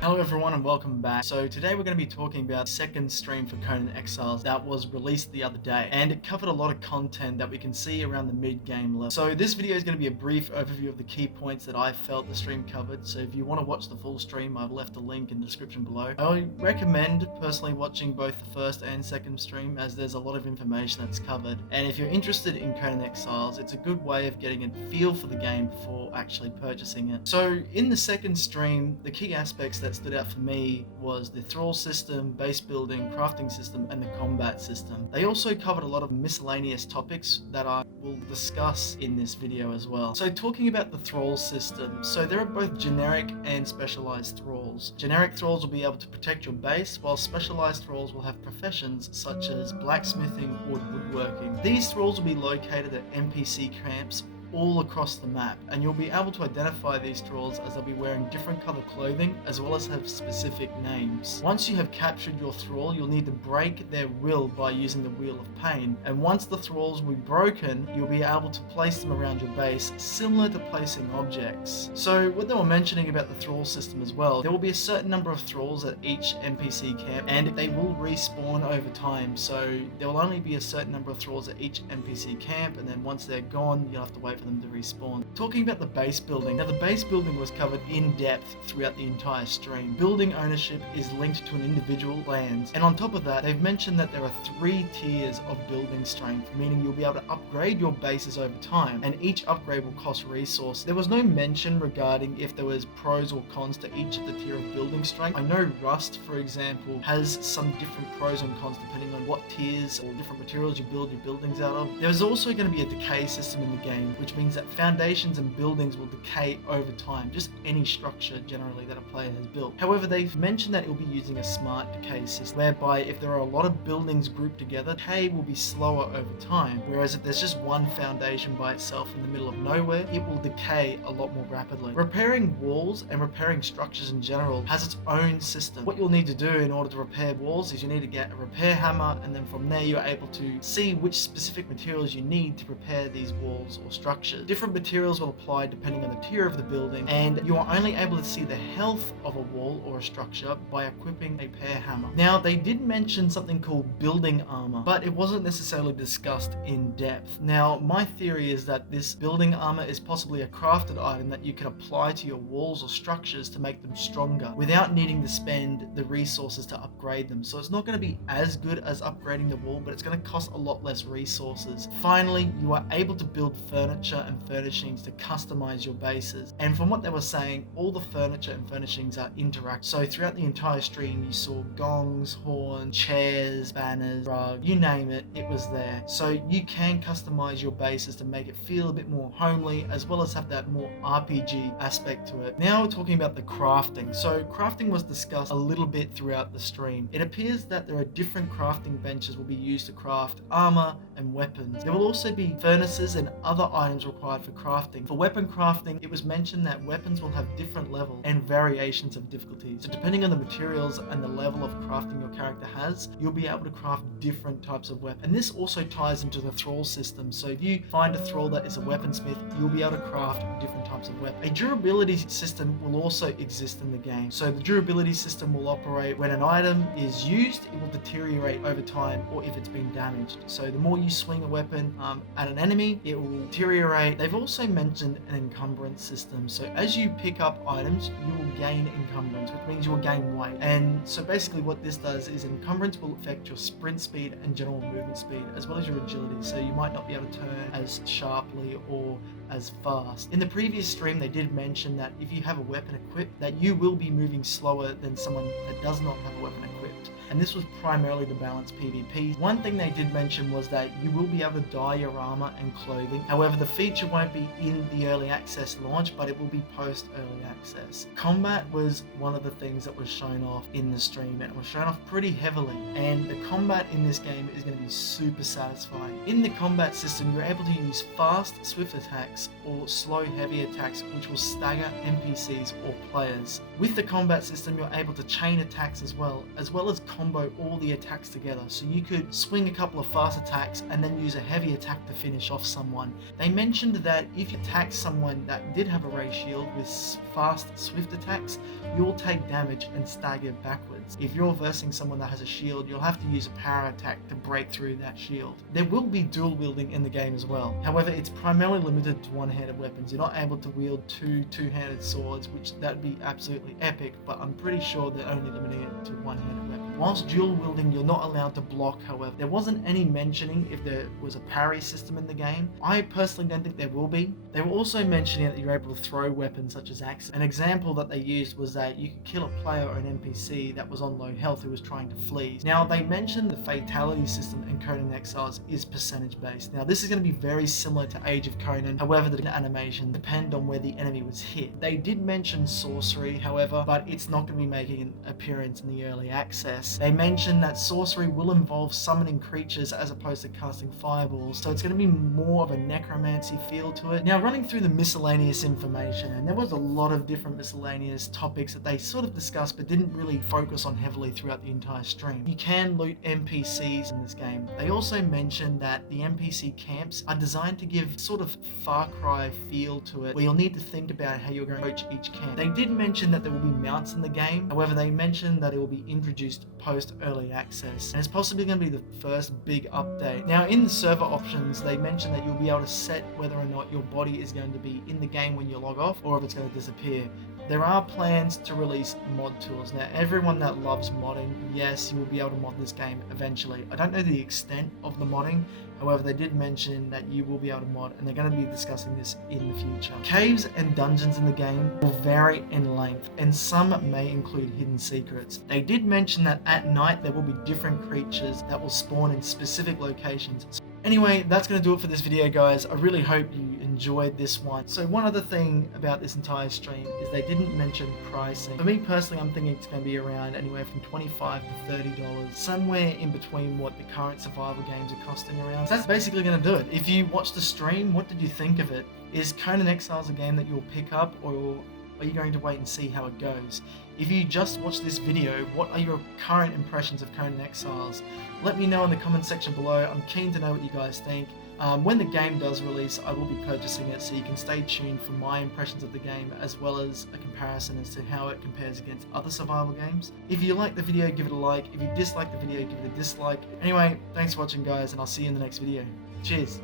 Hello everyone and welcome back. So today we're going to be talking about the second stream for Conan Exiles that was released the other day, and it covered a lot of content that we can see around the mid-game level. So this video is going to be a brief overview of the key points that I felt the stream covered. So if you want to watch the full stream, I've left a link in the description below. I recommend personally watching both the first and second stream, as there's a lot of information that's covered, and if you're interested in Conan Exiles, it's a good way of getting a feel for the game before actually purchasing it. So in the second stream, the key aspects that stood out for me was the THRALL system, base building, crafting system, and the combat system. They also covered a lot of miscellaneous topics that I will discuss in this video as well. So talking about the THRALL system, so there are both generic and specialized thralls. Generic thralls will be able to protect your base, while specialized thralls will have professions such as blacksmithing or woodworking. These thralls will be located at NPC camps all across the map, and you'll be able to identify these thralls as they'll be wearing different colored clothing as well as have specific names. Once you have captured your thrall, you'll need to break their will by using the Wheel of Pain, and once the thralls will be broken, you'll be able to place them around your base, similar to placing objects. So what they were mentioning about the thrall system as well, there will be a certain number of thralls at each NPC camp, and they will respawn over time, so there will only be a certain number of thralls at each NPC camp, and then once they're gone, you'll have to wait for them to respawn. Talking about the base building, now the base building was covered in depth throughout the entire stream. Building ownership is linked to an individual land, and on top of that, they've mentioned that there are 3 tiers of building strength, meaning you'll be able to upgrade your bases over time, and each upgrade will cost resource. There was no mention regarding if there was pros or cons to each of the tier of building strength. I know Rust, for example, has some different pros and cons depending on what tiers or different materials you build your buildings out of. There's also going to be a decay system in the game, which means that foundations and buildings will decay over time, just any structure generally that a player has built. However, they've mentioned that it will be using a smart decay system, whereby if there are a lot of buildings grouped together, decay will be slower over time, whereas if there's just one foundation by itself in the middle of nowhere, it will decay a lot more rapidly. Repairing walls and repairing structures in general has its own system. What you'll need to do in order to repair walls is you need to get a repair hammer, and then from there you're able to see which specific materials you need to repair these walls or structures. Different materials will apply depending on the tier of the building, and you are only able to see the health of a wall or a structure by equipping a repair hammer. Now, they did mention something called building armor, but it wasn't necessarily discussed in depth. Now, my theory is that this building armor is possibly a crafted item that you can apply to your walls or structures to make them stronger without needing to spend the resources to upgrade them. So it's not going to be as good as upgrading the wall, but it's going to cost a lot less resources. Finally, you are able to build furniture and furnishings to customize your bases, and from what they were saying, all the furniture and furnishings are interactive. So throughout the entire stream you saw gongs, horns, chairs, banners, rug, you name it, it was there. So you can customize your bases to make it feel a bit more homely, as well as have that more RPG aspect to it. Now we're talking about the crafting. So crafting was discussed a little bit throughout the stream. It appears that there are different crafting benches will be used to craft armor and weapons. There will also be furnaces and other items required for crafting. For weapon crafting, it was mentioned that weapons will have different levels and variations of difficulty. So depending on the materials and the level of crafting your character has, you'll be able to craft different types of weapons. And this also ties into the thrall system. So if you find a thrall that is a weaponsmith, you'll be able to craft different types of weapons. A durability system will also exist in the game. So the durability system will operate when an item is used, it will deteriorate over time, or if it's been damaged. So the more you swing a weapon at an enemy, it will deteriorate. They've also mentioned an encumbrance system. So as you pick up items, you will gain encumbrance, which means you will gain weight. And so basically what this does is encumbrance will affect your sprint speed and general movement speed, as well as your agility. So you might not be able to turn as sharply or as fast. In the previous stream, they did mention that if you have a weapon equipped, that you will be moving slower than someone that does not have a weapon equipped. And this was primarily to balance PvP. One thing they did mention was that you will be able to dye your armor and clothing. However, the feature won't be in the early access launch, but it will be post early access. Combat was one of the things that was shown off in the stream, and it was shown off pretty heavily. And the combat in this game is going to be super satisfying. In the combat system, you're able to use fast, swift attacks or slow, heavy attacks, which will stagger NPCs or players. With the combat system, you're able to chain attacks as well as combo all the attacks together. So you could swing a couple of fast attacks and then use a heavy attack to finish off someone. They mentioned that if you attack someone that did have a ray shield with fast, swift attacks, you'll take damage and stagger backwards. If you're versing someone that has a shield, you'll have to use a power attack to break through that shield. There will be dual wielding in the game as well. However, it's primarily limited to one-handed weapons. You're not able to wield two-handed swords, which that'd be absolutely epic, but I'm pretty sure they're only limiting it to one-handed weapons. Whilst dual wielding, you're not allowed to block, however. There wasn't any mentioning if there was a parry system in the game. I personally don't think there will be. They were also mentioning that you're able to throw weapons such as axes. An example that they used was that you could kill a player or an NPC that was on low health who was trying to flee. Now, they mentioned the fatality system in Conan Exiles is percentage based. Now, this is going to be very similar to Age of Conan, however, the animation depend on where the enemy was hit. They did mention sorcery, however, but it's not going to be making an appearance in the early access. They mentioned that sorcery will involve summoning creatures as opposed to casting fireballs, so it's going to be more of a necromancy feel to it. Now, running through the miscellaneous information, and there was a lot of different miscellaneous topics that they sort of discussed but didn't really focus on heavily throughout the entire stream. You can loot NPCs in this game. They also mentioned that the NPC camps are designed to give sort of Far Cry feel to it, where you'll need to think about how you're going to approach each camp. They did mention that there will be mounts in the game, however they mentioned that it will be introduced post early access, and it's possibly going to be the first big update. Now, in the server options, they mentioned that you'll be able to set whether or not your body is going to be in the game when you log off, or if it's going to disappear. There are plans to release mod tools. Now, everyone that loves modding, yes, you will be able to mod this game eventually. I don't know the extent of the modding, however, they did mention that you will be able to mod, and they're going to be discussing this in the future. Caves and dungeons in the game will vary in length, and some may include hidden secrets. They did mention that at night there will be different creatures that will spawn in specific locations. Anyway, that's going to do it for this video, guys. I really hope you enjoyed this one. So one other thing about this entire stream is they didn't mention pricing. For me personally, I'm thinking it's going to be around anywhere from $25 to $30, somewhere in between what the current survival games are costing around. So that's basically going to do it. If you watched the stream, what did you think of it? Is Conan Exiles a game that you'll pick up, or are you going to wait and see how it goes? If you just watched this video, what are your current impressions of Conan Exiles? Let me know in the comment section below. I'm keen to know what you guys think. When the game does release, I will be purchasing it, so you can stay tuned for my impressions of the game, as well as a comparison as to how it compares against other survival games. If you like the video, give it a like. If you dislike the video, give it a dislike. Anyway, thanks for watching, guys, and I'll see you in the next video. Cheers!